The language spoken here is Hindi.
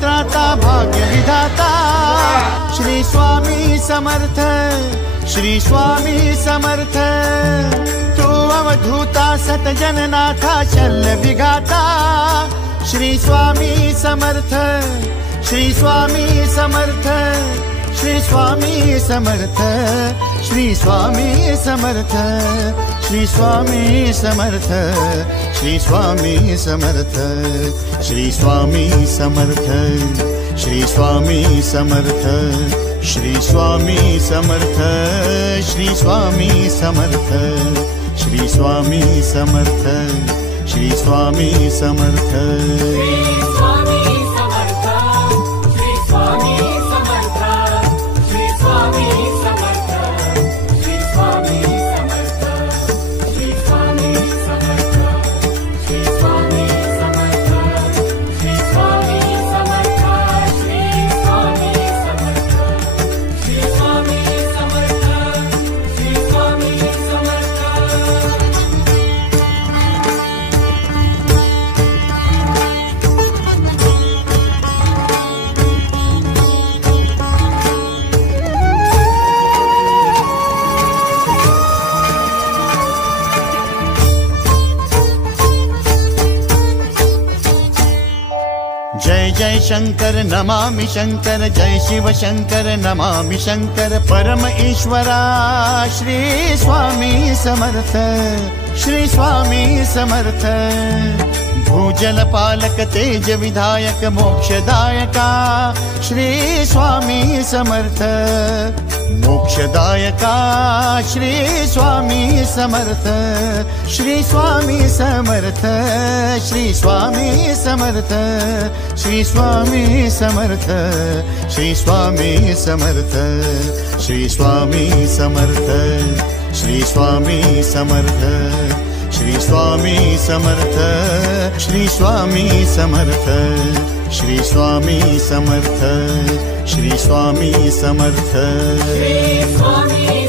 त्राता भाग्य विधाता श्री स्वामी समर्थ, श्री स्वामी समर्थ। तू अवधूता सतजननाथा शल्य विघाता श्री स्वामी समर्थ, श्री स्वामी समर्थ, श्री स्वामी समर्थ, श्री स्वामी समर्थ, श्री स्वामी समर्थ, श्री स्वामी समर्थ, श्री स्वामी समर्थ, श्री स्वामी समर्थ, श्री स्वामी समर्थ, श्री स्वामी समर्थ, श्री स्वामी समर्थ, श्री स्वामी समर्थ। जय जय शंकर नमामि शंकर, जय शिव शंकर नमामि शंकर। परम ईश्वरा श्री स्वामी समर्थ, श्री स्वामी समर्थ। भूजल पालक तेज विधायक मोक्षदायका श्री स्वामी समर्थ, मोक्षदायका श्री स्वामी समर्थ, श्री स्वामी समर्थ, श्री स्वामी समर्थ, श्री स्वामी समर्थ, श्री स्वामी समर्थ, श्री स्वामी समर्थ, श्री स्वामी समर्थ, श्री स्वामी समर्थ, श्री स्वामी समर्थ, श्री स्वामी समर्थ, श्री स्वामी समर्थ, श्री स्वामी